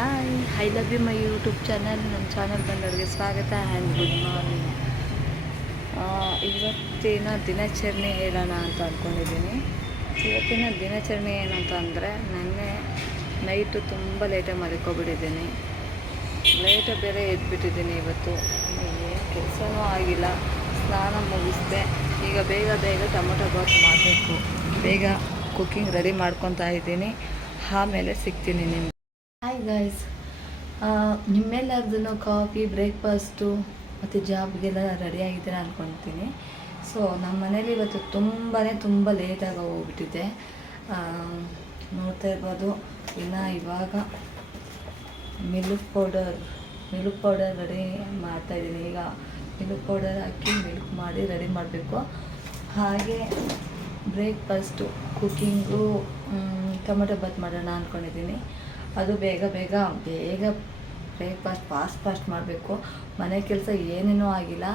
Hi, I love you my YouTube channel. ನನ್ನ channel ಬಂದವರಿಗೆ ಸ್ವಾಗತ ಆ್ಯಂಡ್ ಗುಡ್ ಮಾರ್ನಿಂಗ್. ಇವತ್ತಿನ ದಿನಾಚರಣೆ ಹೇಳೋಣ ಅಂತ ಅಂದ್ಕೊಂಡಿದ್ದೀನಿ. ಇವತ್ತಿನ ದಿನಾಚರಣೆ ಏನಂತ ಅಂದರೆ, ನೆನ್ನೆ ನೈಟು ತುಂಬ ಲೇಟಾಗಿ ಮಲ್ಕೊಬಿಟ್ಟಿದ್ದೀನಿ. ಲೇಟಾಗಿ ಬೇರೆ ಎದ್ಬಿಟ್ಟಿದ್ದೀನಿ. ಇವತ್ತು ಏನು ಕೆಲಸನೂ ಆಗಿಲ್ಲ. ಸ್ನಾನ ಮುಗಿಸ್ದೆ. ಈಗ ಬೇಗ ಟೊಮೊಟೊ ಬಾತ್ ಮಾಡಬೇಕು. ಬೇಗ ಕುಕ್ಕಿಂಗ್ ರೆಡಿ ಮಾಡ್ಕೊತಾ ಇದ್ದೀನಿ. ಆಮೇಲೆ ಸಿಗ್ತೀನಿ ನಿಮ್ಗೆ. ಹಾಯ್ ಗೈಸ್, ನಿಮ್ಮೆಲ್ಲರದೂ ಕಾಫಿ, ಬ್ರೇಕ್ಫಾಸ್ಟು ಮತ್ತು ಜಾಬ್ಗೆಲ್ಲ ರೆಡಿಯಾಗಿದ್ದೀರ ಅಂದ್ಕೊಳ್ತೀನಿ. ಸೊ ನಮ್ಮ ಮನೇಲಿ ಇವತ್ತು ತುಂಬ ಲೇಟಾಗಿ ಹೋಗ್ಬಿಟ್ಟಿದೆ. ನೋಡ್ತಾ ಇರ್ಬೋದು. ಇನ್ನು ಇವಾಗ ಮಿಲ್ಕ್ ಪೌಡರ್ ರೆಡಿ ಮಾಡ್ತಾಯಿದ್ದೀನಿ. ಈಗ ಮಿಲ್ಕ್ ಪೌಡರ್ ಹಾಕಿ ಮಿಲ್ಕ್ ಮಾಡಿ ರೆಡಿ ಮಾಡಬೇಕು. ಹಾಗೆ ಬ್ರೇಕ್ಫಾಸ್ಟು ಕುಕ್ಕಿಂಗು ಟೊಮೆಟೊ ಬಾತ್ ಮಾಡೋಣ ಅಂದ್ಕೊಂಡಿದ್ದೀನಿ. ಅದು ಬೇಗ ಬ್ರೇಕ್ಫಾಸ್ಟ್ ಫಾಸ್ಟ್ ಮಾಡಬೇಕು. ಮನೆ ಕೆಲಸ ಏನೇನೂ ಆಗಿಲ್ಲ.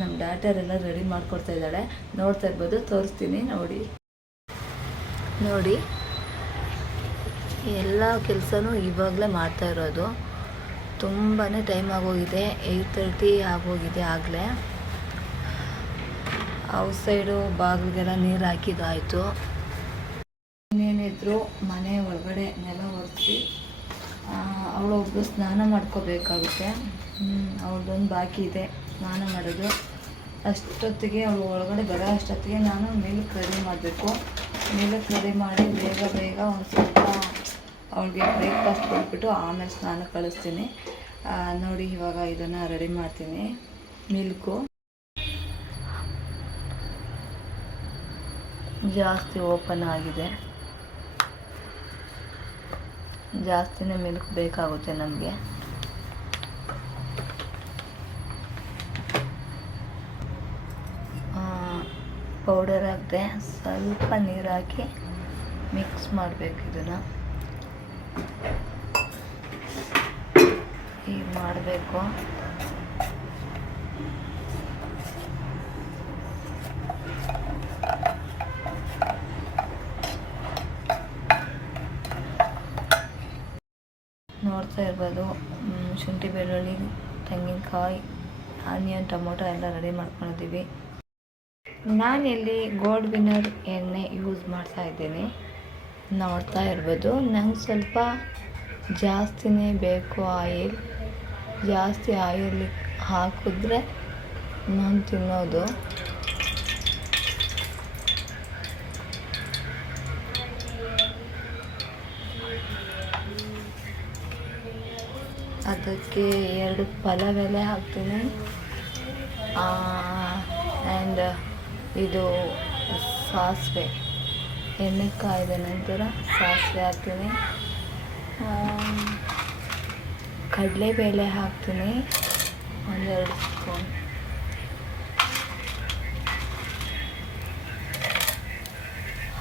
ನಮ್ಮ ಡಾಟರೆಲ್ಲ ರೆಡಿ ಮಾಡಿಕೊಡ್ತಾ ಇದ್ದಾಳೆ. ನೋಡ್ತಾ ಇರ್ಬೋದು, ತೋರಿಸ್ತೀನಿ ನೋಡಿ. ಎಲ್ಲ ಕೆಲಸನೂ ಇವಾಗಲೇ ಮಾಡ್ತಾ ಇರೋದು. ತುಂಬಾ ಟೈಮ್ ಆಗೋಗಿದೆ. 8:30 ಆಗೋಗಿದೆ ಆಗಲೇ. ಔಟ್ಸೈಡು ಬಾಗಿಲಿಗೆಲ್ಲ ನೀರು ಹಾಕಿದ್ದಾಯಿತು. ಇನ್ನೇನಿದ್ರು ಮನೆ ಒಳಗಡೆ ನೆಲ ಒರೆಸಿ ಅವಳೊಬ್ಬರು ಸ್ನಾನ ಮಾಡ್ಕೋಬೇಕಾಗುತ್ತೆ. ಅವಳದೊಂದು ಬಾಕಿ ಇದೆ ಸ್ನಾನ ಮಾಡೋದು. ಅಷ್ಟೊತ್ತಿಗೆ ಅವಳು ಒಳಗಡೆ ಬರೋ ಅಷ್ಟೊತ್ತಿಗೆ ನಾನು ಮಿಲ್ಕ್ ರೆಡಿ ಮಾಡಬೇಕು. ಮಿಲ್ಕ್ ರೆಡಿ ಮಾಡಿ ಬೇಗ ಒಂದು ಸ್ವಲ್ಪ ಅವಳಿಗೆ ಬ್ರೇಕ್ಫಾಸ್ಟ್ ಕೊಟ್ಬಿಟ್ಟು ಆಮೇಲೆ ಸ್ನಾನ ಕಳಿಸ್ತೀನಿ. ನೋಡಿ, ಇವಾಗ ಇದನ್ನು ರೆಡಿ ಮಾಡ್ತೀನಿ. ಮಿಲ್ಕು ಜಾಸ್ತಿ ಓಪನ್ ಆಗಿದೆ. ಜಾಸ್ತಿನೇ ಮಿಲ್ಕ್ ಬೇಕಾಗುತ್ತೆ ನಮಗೆ. ಪೌಡರ್ ಹಾಕಿದೆ. ಸ್ವಲ್ಪ ನೀರು ಹಾಕಿ ಮಿಕ್ಸ್ ಮಾಡಬೇಕು. ಇದನ್ನು ಹೀಗೆ ಮಾಡಬೇಕು. ನೋಡ್ತಾ ಇರ್ಬೋದು. ಶುಂಠಿ, ಬೆಳ್ಳುಳ್ಳಿ, ತೆಂಗಿನಕಾಯಿ, ಆನಿಯನ್, ಟೊಮೊಟೊ ಎಲ್ಲ ರೆಡಿ ಮಾಡ್ಕೊಂಡಿದ್ದೀವಿ. ನಾನಿಲ್ಲಿ ಗೋಲ್ಡ್ ವಿನ್ನರ್ ಎಣ್ಣೆ ಯೂಸ್ ಮಾಡ್ತಾ ಇದ್ದೀನಿ. ನೋಡ್ತಾ ಇರ್ಬೋದು. ನಂಗೆ ಸ್ವಲ್ಪ ಜಾಸ್ತಿನೇ ಬೇಕು ಆಯಿಲ್. ಜಾಸ್ತಿ ಆಯಿಲ್ ಹಾಕಿದ್ರೆ ನಾನು ತಿನ್ನೋದು. ಅದಕ್ಕೆ 2 ಪಲಾವ್ ಎಲೆ ಹಾಕ್ತೀನಿ. ಆ್ಯಂಡ್ ಇದು ಸಾಸಿವೆ, ಎಣ್ಣೆ ಕಾಯ್ದ ನಂತರ ಸಾಸಿವೆ ಹಾಕ್ತೀನಿ. ಕಡಲೆಬೇಳೆ ಹಾಕ್ತೀನಿ 1-2 ಸ್ಪೂನ್.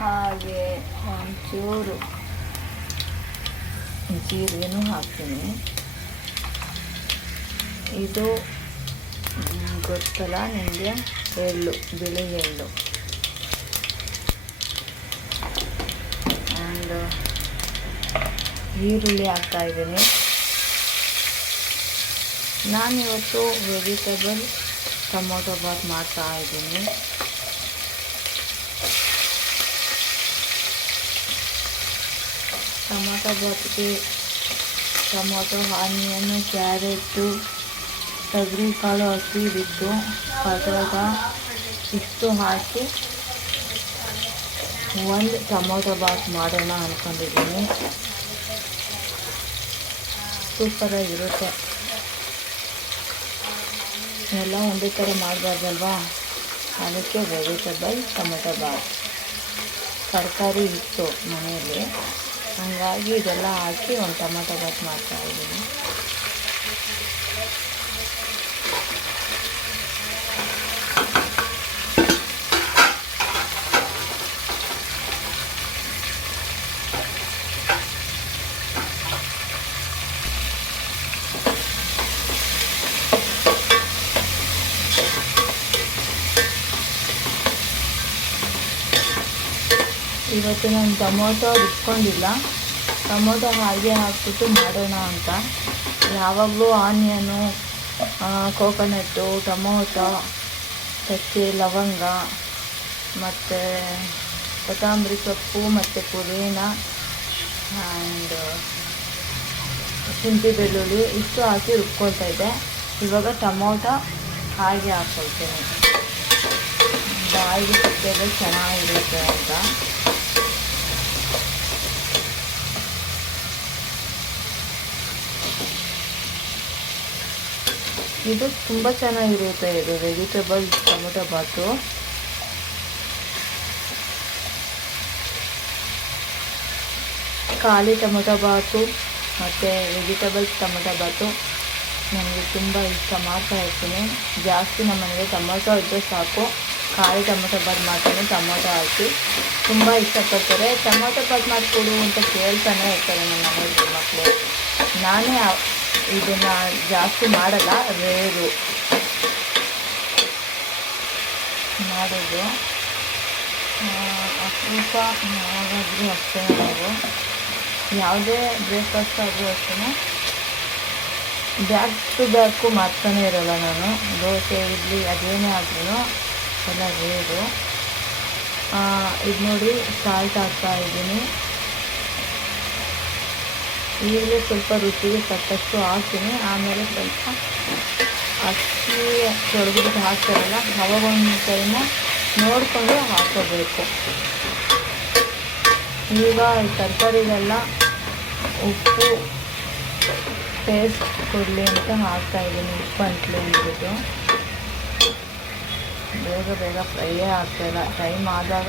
ಹಾಗೆ ಒಂಚೂರು ಜೀರಿಗೆನೂ ಹಾಕ್ತೀನಿ. ಇದು ಗೊತ್ತಲ್ಲ ನಿಮಗೆ, ಎಳ್ಳು, ಬಿಳಿ ಎಳ್ಳು. ಆ್ಯಂಡ್ ಈರುಳ್ಳಿ ಹಾಕ್ತಾಯಿದ್ದೀನಿ. ನಾನಿವತ್ತು ವೆಜಿಟೇಬಲ್ ಟೊಮೊಟೊ ಬಾತ್ ಮಾಡ್ತಾಯಿದ್ದೀನಿ. ಟೊಮೊಟೊ ಬಾತ್ಗೆ ಟೊಮೊಟೊ, ಆನಿಯನ್ನು, ಕ್ಯಾರೆಟು, ತೊಗರಿಕಾಳು ಹಸಿದಿತ್ತು, ಪದಾಗ ಇಷ್ಟು ಹಾಕಿ ಒಂದು ಟೊಮೊಟೊ ಬಾತ್ ಮಾಡೋಣ ಅಂದ್ಕೊಂಡಿದ್ದೀನಿ. ಸೂಪರಾಗಿರುತ್ತೆ. ಎಲ್ಲ ಒಂದೇ ಥರ ಮಾಡಬಾರ್ದಲ್ವಾ, ಅದಕ್ಕೆ ವೆಜಿಟೇಬಲ್ ಟೊಮೊಟೊ ಬಾತ್. ತರಕಾರಿ ಇತ್ತು ಮನೆಯಲ್ಲಿ, ಹಾಗಾಗಿ ಇದೆಲ್ಲ ಹಾಕಿ ಒಂದು ಟೊಮೊಟೊ ಬಾತ್ ಮಾಡ್ತಾಯಿದ್ದೀನಿ. ಇವತ್ತು ನಾನು ಟೊಮೊಟೊ ಇಟ್ಕೊಂಡಿಲ್ಲ. ಟೊಮೊಟೊ ಹಾಗೆ ಹಾಕ್ಬಿಟ್ಟು ಮಾಡೋಣ ಅಂತ. ಯಾವಾಗಲೂ ಆನಿಯನು, ಕೋಕೋನಟ್ಟು, ಟೊಮೊಟೊ, ಚಕ್ಕೆ, ಲವಂಗ ಮತ್ತು ಕೊತ್ತಂಬರಿ ಸೊಪ್ಪು ಮತ್ತು ಪುದೀನ ಆ್ಯಂಡ್ ಶುಂಠಿ ಬೆಳ್ಳುಳ್ಳಿ ಇಷ್ಟು ಹಾಕಿ ರುಬ್ಕೊಳ್ತಾ ಇದ್ದೆ. ಇವಾಗ ಟೊಮೊಟೊ ಹಾಗೆ ಹಾಕ್ಕೊಳ್ತೀನಿ, ಬಾಯಿಗೆ ಸಿಕ್ಕಿದ್ರೆ ಚೆನ್ನಾಗಿರುತ್ತೆ ಅಂತ. ಇದು ತುಂಬ ಚೆನ್ನಾಗಿರುತ್ತೆ. ಇದು ವೆಜಿಟೇಬಲ್ ಟೊಮೊಟೊ ಬಾತು. ಖಾಲಿ ಟೊಮೊಟೊ ಬಾತು ಮತ್ತು ವೆಜಿಟೇಬಲ್ಸ್ ಟೊಮೊಟೊ ಬಾತು ನನಗೆ ತುಂಬ ಇಷ್ಟ, ಮಾಡ್ತಾ ಇರ್ತೀನಿ. ಜಾಸ್ತಿ ನಮ್ಮ ಮನೆಗೆ ಟೊಮೊಟೊ ಇದ್ದರೆ ಸಾಕು, ಖಾಲಿ ಟೊಮೊಟೊ ಬಾತ್ ಮಾಡ್ತೀನಿ, ಟೊಮೊಟೊ ಹಾಕಿ ತುಂಬ ಇಷ್ಟಪಡ್ತಾರೆ. ಟೊಮೊಟೊ ಬಾತ್ ಮಾಡಿಕೊಡು ಅಂತ ಕೇಳ್ತಾನೆ ಇರ್ತಾರೆ ನಮ್ಮ ಮನೆಯಲ್ಲಿ ಮಕ್ಕಳು. ನಾನೇ ಇದನ್ನು ಜಾಸ್ತಿ ಮಾಡಲ್ಲ, ರೇರು ಮಾಡೋದು. ಅಪರೂಪ ಯಾವಾಗಾದರೂ ಅಷ್ಟೇ. ನಾವು ಯಾವುದೇ ಬ್ರೇಕ್ಫಾಸ್ಟ್ ಆದರೂ ಅಷ್ಟೇ ಬ್ಯಾಕ್ ಟು ಬ್ಯಾಕು ಮಾಡ್ತಾನೆ ಇರೋಲ್ಲ ನಾನು. ದೋಸೆ, ಇಡ್ಲಿ ಅದೇನೇ ಆದ್ರೂ ಎಲ್ಲ ರೇರು. ಇದು ನೋಡಿ ಸಾಲ್ಟ್ ಹಾಕ್ತಾಯಿದ್ದೀನಿ. ಈಗಲೇ ಸ್ವಲ್ಪ ರುಚಿಗೆ ತಕ್ಕಷ್ಟು ಹಾಕ್ತೀನಿ. ಆಮೇಲೆ ಸ್ವಲ್ಪ ಅಕ್ಕಿ ತೊಳೆದ್ಬಿಟ್ಟು ಹಾಕ್ತಾರಲ್ಲ, ಅವಾಗ ಒಂದು ಟೈಮು ನೋಡಿಕೊಂಡು ಹಾಕೋಬೇಕು. ಈಗ ತರಕಾರಿಗೆಲ್ಲ ಉಪ್ಪು ಟೇಸ್ಟ್ ಕೊಡಲಿ ಅಂತ ಹಾಕ್ತಾಯಿದ್ದೀನಿ. ಉಪ್ಪು ಅಂಟ್ಲಿ ಅಂದ್ಬಿಟ್ಟು ಬೇಗ ಬೇಗ ಫ್ರೈಯೇ ಆಗ್ತಾಯಿಲ್ಲ. ಟೈಮ್ ಆದಾಗ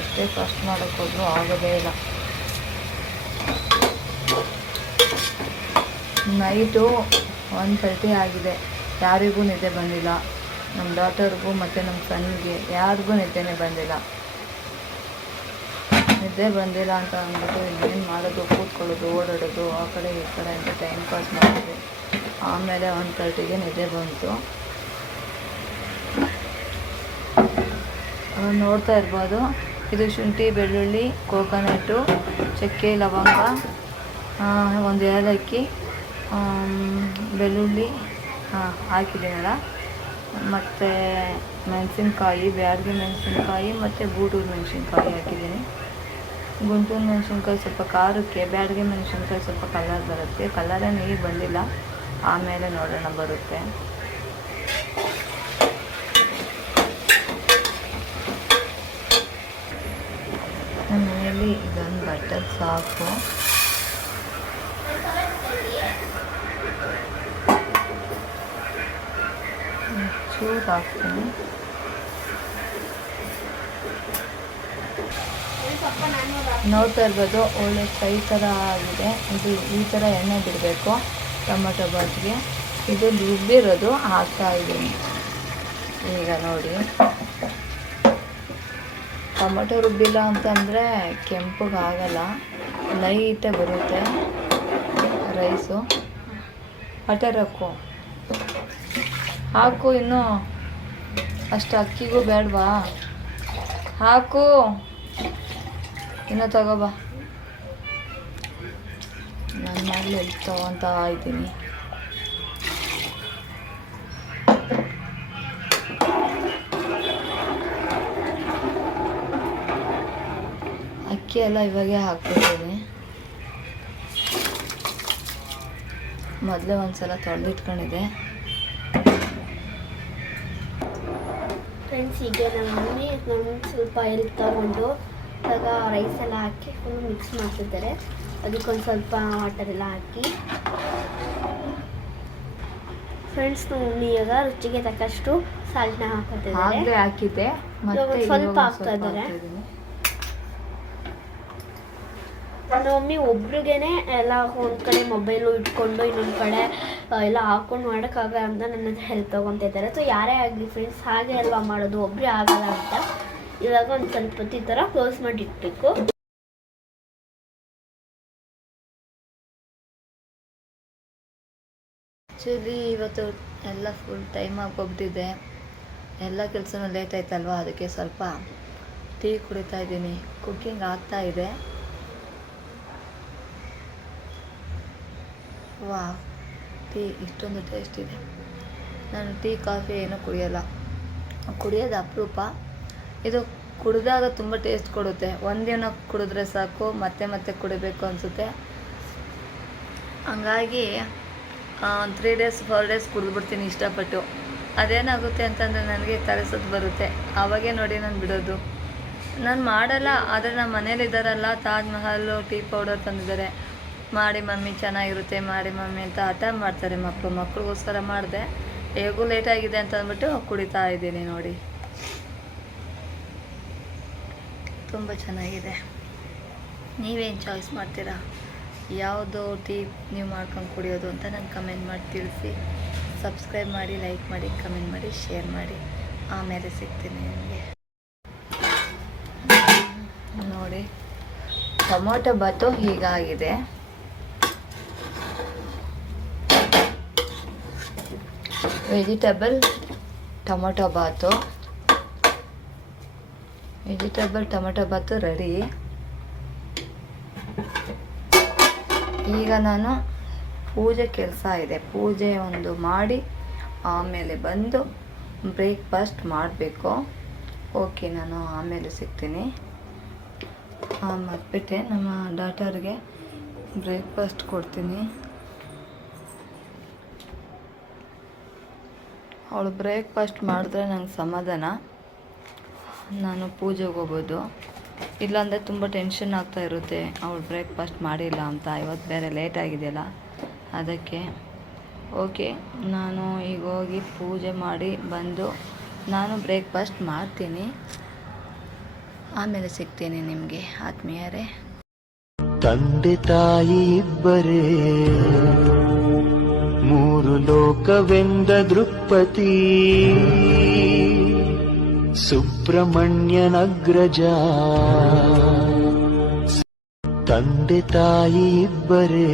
ಎಷ್ಟೇ ಫಸ್ಟ್ ಮಾಡೋಕ್ಕೋದ್ರೂ ಆಗೋದೇ ಇಲ್ಲ. ನೈಟು 1:30 ಆಗಿದೆ, ಯಾರಿಗೂ ನಿದ್ದೆ ಬಂದಿಲ್ಲ. ನಮ್ಮ ಡಾಟರ್ಗೂ ಮತ್ತು ನಮ್ಮ ಸನ್ನಿಗೆ ಯಾರಿಗೂ ನಿದ್ದೆನೇ ಬಂದಿಲ್ಲ. ನಿದ್ದೆ ಬಂದಿಲ್ಲ ಅಂತ ಅಂದ್ಬಿಟ್ಟು ಇನ್ನೇನು ಮಾಡೋದು, ಕೂತ್ಕೊಳ್ಳೋದು, ಓಡಾಡೋದು, ಆ ಕಡೆ ಈ ಕಡೆ ಅಂತ ಟೈಮ್ ಪಾಸ್ ಮಾಡಿದ್ವಿ. ಆಮೇಲೆ 1:30ಗೆ ನಿದ್ದೆ ಬಂತು. ನೋಡ್ತಾ ಇರ್ಬೋದು, ಇದು ಶುಂಠಿ, ಬೆಳ್ಳುಳ್ಳಿ, ಕೋಕೋನಟ್ಟು, ಚಕ್ಕೆ, ಲವಂಗ, ಒಂದು ಏಲಕ್ಕಿ, ಬೆಳ್ಳುಳ್ಳಿ ಹಾಕಿದ್ದೀನಲ್ಲ, ಮತ್ತು ಮೆಣಸಿನ್ಕಾಯಿ, ಬ್ಯಾಡಗಿ ಮೆಣಸಿನ್ಕಾಯಿ ಮತ್ತು ಗೂಟೂರು ಮೆಣಸಿನ್ಕಾಯಿ ಹಾಕಿದ್ದೀನಿ. ಗುಂಟೂರು ಮೆಣಸಿನ್ಕಾಯಿ ಸ್ವಲ್ಪ ಖಾರಕ್ಕೆ, ಬ್ಯಾಡಗಿ ಮೆಣಸಿನ್ಕಾಯಿ ಸ್ವಲ್ಪ ಕಲರ್ ಬರುತ್ತೆ. ಕಲರೇನು ಈಗ ಬಂದಿಲ್ಲ, ಆಮೇಲೆ ನೋಡೋಣ ಬರುತ್ತೆ. ನಮ್ಮ ಮನೆಯಲ್ಲಿ ಇದೊಂದು ಬಟರ್ ಸಾಕು. ಚೂರು ಹಾಕ್ತೀನಿ. ನೋಡ್ತಾ ಇರ್ಬೋದು, ಒಳ್ಳೆ ಫ್ರೈ ಥರ ಆಗಿದೆ. ಇದು ಈ ಥರ ಎಣ್ಣೆ ಬಿಡಬೇಕು ಟೊಮೊಟೊ ಬಾತ್ಗೆ. ಇದು ರುಬ್ಬಿರೋದು ಹಾಕ್ತಾಯಿದ್ದೀನಿ. ಈಗ ನೋಡಿ, ಟೊಮೊಟೊ ರುಬ್ಬಿಲ್ಲ ಅಂತಂದರೆ ಕೆಂಪಗೆ ಆಗಲ್ಲ, ಲೈಟಾಗಿ ಬರುತ್ತೆ ರೈಸು. ಬಟರ್ ಹಾಕು ಇನ್ನೂ ಅಷ್ಟು ಅಕ್ಕಿಗೂ ಬೇಡವಾ? ಹಾಕು, ಇನ್ನೂ ತಗೋಬಾ. ನನ್ನ ಮಗಳು ಎಲ್ಲಿ ತಗೊತಾ ಇದ್ದೀನಿ. ಅಕ್ಕಿ ಎಲ್ಲ ಇವಾಗೆ ಹಾಕ್ಬಿಟ್ಟಿದ್ದೀನಿ. ಮೊದಲೇ ಒಂದ್ಸಲ ತೊಳೆದಿಟ್ಕೊಂಡಿದ್ದೆ. ಫ್ರೆಂಡ್ಸ್, ಈಗ ನಮ್ಮ ಮಮ್ಮಿ ಸ್ವಲ್ಪ ಎಲ್ಲಿ ತಗೊಂಡು ಆಗ ರೈಸ್ ಎಲ್ಲ ಹಾಕಿ ಫುಲ್ ಮಿಕ್ಸ್ ಮಾಡ್ತಿದ್ದಾರೆ. ಅದಕ್ಕೊಂದು ಸ್ವಲ್ಪ ವಾಟರ್ ಎಲ್ಲ ಹಾಕಿ. ಫ್ರೆಂಡ್ಸ್, ನಮ್ಮ ಮಮ್ಮಿ ಈಗ ರುಚಿಗೆ ತಕ್ಕಷ್ಟು ಸಾಲ್ಟ್ನ ಹಾಕೋತಿದ್ದಾರೆ. ಹಾಕಿದ್ದೆ, ಸ್ವಲ್ಪ ಹಾಕ್ತಾ ಇದ್ದಾರೆ. ನಮ್ಮ ಮಮ್ಮಿ ಒಬ್ರಿಗೇನೆ ಎಲ್ಲ ಒಂದು ಕಡೆ ಮೊಬೈಲು ಇಟ್ಕೊಂಡು ಇನ್ನೊಂದು ಕಡೆ ಎಲ್ಲ ಹಾಕೊಂಡು ಮಾಡೋಕ್ಕಾಗ ಅಂತ ನನ್ನ ಹತ್ರ ಹೆಲ್ಪ್ ತೊಗೊತಾ ಇದ್ದಾರೆ. ಸೊ ಯಾರೇ ಆಗಲಿ ಫ್ರೆಂಡ್ಸ್, ಹಾಗೆ ಅಲ್ವಾ ಮಾಡೋದು, ಒಬ್ಬರೇ ಆಗಲ್ಲ ಅಂತ. ಇವಾಗ ಒಂದು ಸ್ವಲ್ಪ ಹೊತ್ತು ಈ ಥರ ಕ್ಲೋಸ್ ಮಾಡಿ ಇಡಬೇಕು. ಆ್ಯಕ್ಚುಲಿ ಇವತ್ತು ಎಲ್ಲ ಫುಲ್ ಟೈಮ್ ಆಗೋಗ್ಬಿಟ್ಟಿದೆ. ಎಲ್ಲ ಕೆಲಸನೂ ಲೇಟ್ ಆಯ್ತಲ್ವ, ಅದಕ್ಕೆ ಸ್ವಲ್ಪ ಟೀ ಕುಡಿತಾ ಇದ್ದೀನಿ. ಕುಕ್ಕಿಂಗ್ ಆಗ್ತಾಯಿದೆ. ವಾ, ಟೀ ಇಷ್ಟೊಂದು ಟೇಸ್ಟ್ ಇದೆ. ನಾನು ಟೀ ಕಾಫಿ ಏನೂ ಕುಡಿಯೋಲ್ಲ, ಕುಡಿಯೋದು ಅಪರೂಪ. ಇದು ಕುಡಿದಾಗ ತುಂಬ ಟೇಸ್ಟ್ ಕೊಡುತ್ತೆ. ಒಂದಿನ ಕುಡಿದ್ರೆ ಸಾಕು, ಮತ್ತೆ ಮತ್ತೆ ಕುಡಿಬೇಕು ಅನಿಸುತ್ತೆ. ಹಂಗಾಗಿ 3 days 4 days ಕುಡಿದ್ಬಿಡ್ತೀನಿ ಇಷ್ಟಪಟ್ಟು. ಅದೇನಾಗುತ್ತೆ ಅಂತಂದರೆ ನನಗೆ ತಲೆ ಸುತ್ತು ಬರುತ್ತೆ. ಆವಾಗೇ ನೋಡಿ ನಾನು ಬಿಡೋದು. ನಾನು ಮಾಡಲ್ಲ, ಆದರೆ ನಮ್ಮ ಮನೇಲಿದ್ದಾರಲ್ಲ, ತಾಜ್ ಮಹಲ್ ಟೀ ಪೌಡರ್ ತಂದಿದ್ದಾರೆ, ಮಾಡಿ ಮಮ್ಮಿ ಚೆನ್ನಾಗಿರುತ್ತೆ, ಮಾಡಿ ಮಮ್ಮಿ ಅಂತ ಹಠ ಮಾಡ್ತಾರೆ ಮಕ್ಕಳಿಗೋಸ್ಕರ ಮಾಡಿದೆ. ಹೇಗೂ ಲೇಟ್ ಆಗಿದೆ ಅಂತ ಅಂದ್ಬಿಟ್ಟು ಕುಡಿತಾ ಇದ್ದೀನಿ ನೋಡಿ. ತುಂಬ ಚೆನ್ನಾಗಿದೆ. ನೀವೇನು ಚಾಯ್ಸ್ ಮಾಡ್ತೀರಾ? ಯಾವುದು ಟೀ ನೀವು ಮಾಡ್ಕೊಂಡು ಕುಡಿಯೋದು ಅಂತ ನಂಗೆ ಕಮೆಂಟ್ ಮಾಡಿ ತಿಳಿಸಿ. ಸಬ್ಸ್ಕ್ರೈಬ್ ಮಾಡಿ, ಲೈಕ್ ಮಾಡಿ, ಕಮೆಂಟ್ ಮಾಡಿ, ಶೇರ್ ಮಾಡಿ. ಆಮೇಲೆ ಸಿಗ್ತೀನಿ ನಿಮಗೆ. ನೋಡಿ, ಟೊಮೊಟೊ ಬಾತು ಹೀಗಾಗಿದೆ. ವೆಜಿಟೇಬಲ್ ಟೊಮೊಟೊ ಬಾತು ರೆಡಿ. ಈಗ ನಾನು ಪೂಜೆ ಕೆಲಸ ಇದೆ, ಪೂಜೆ ಒಂದು ಮಾಡಿ ಆಮೇಲೆ ಬಂದು ಬ್ರೇಕ್ಫಾಸ್ಟ್ ಮಾಡಬೇಕು. ಓಕೆ, ನಾನು ಆಮೇಲೆ ಸಿಗ್ತೀನಿ. ಮರ್ತ್ಬಿಟ್ಟೆ, ನಮ್ಮ ಡಾಟರ್ಗೆ ಬ್ರೇಕ್ಫಾಸ್ಟ್ ಕೊಡ್ತೀನಿ. ಅವಳು ಬ್ರೇಕ್ಫಾಸ್ಟ್ ಮಾಡಿದ್ರೆ ನಂಗೆ ಸಮಾಧಾನ, ನಾನು ಪೂಜೆಗೆ ಹೋಗೋದು. ಇಲ್ಲಾಂದರೆ ತುಂಬ ಟೆನ್ಷನ್ ಆಗ್ತಾ ಇರುತ್ತೆ, ಅವಳು ಬ್ರೇಕ್ಫಾಸ್ಟ್ ಮಾಡಿಲ್ಲ ಅಂತ. ಇವತ್ತು ಬೇರೆ ಲೇಟ್ ಆಗಿದೆಯಲ್ಲ, ಅದಕ್ಕೆ. ಓಕೆ, ನಾನು ಈಗ ಹೋಗಿ ಪೂಜೆ ಮಾಡಿ ಬಂದು ನಾನು ಬ್ರೇಕ್ಫಾಸ್ಟ್ ಮಾಡ್ತೀನಿ. ಆಮೇಲೆ ಸಿಗ್ತೀನಿ ನಿಮಗೆ ಆತ್ಮೀಯರೇ. ತಂದೆ ತಾಯಿ ಇಬ್ಬರೇ, 3 ಲೋಕವೆಂದ ದೃಕ್ಪತಿ, ಸುಬ್ರಹ್ಮಣ್ಯನಗ್ರಜ. ತಂದೆ ತಾಯಿ ಇಬ್ಬರೇ.